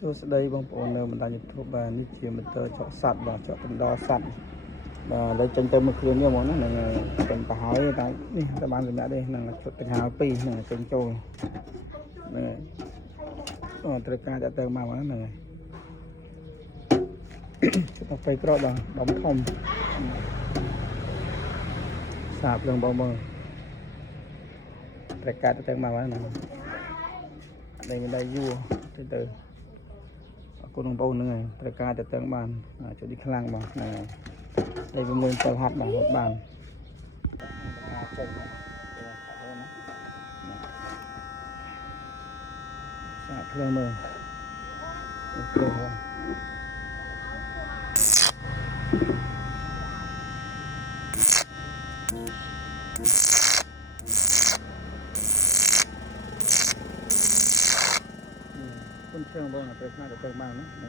សួស្តីបងប្អូននៅបណ្ដាញ YouTube បាទនេះជាម៉ូទ័រចកសัตว์បាទចកបណ្ដោសัตว์បាទឥឡូវចេញទៅមួយគ្រឿងនេះហ្មងណានឹងពេញប្រហើយតែនេះតែបានសម្រាប់ទេនឹងឈុតទាំងហើយ2នឹងចេញចូលហ្នឹងហើយត្រូវការតែទៅមកហ្នឹងហើយឈុតទៅក្របាទដុំធំសាបរឿងបងត្រូវការទៅមកហ្នឹងđây vua từ cô đồng bầu nữa trời ca từ tầng bàn chỗ đi khang bằng này đây cũng lên tàu hạt bằng một bàn thương mơ con trương bông là phải khai được tầng bàn đó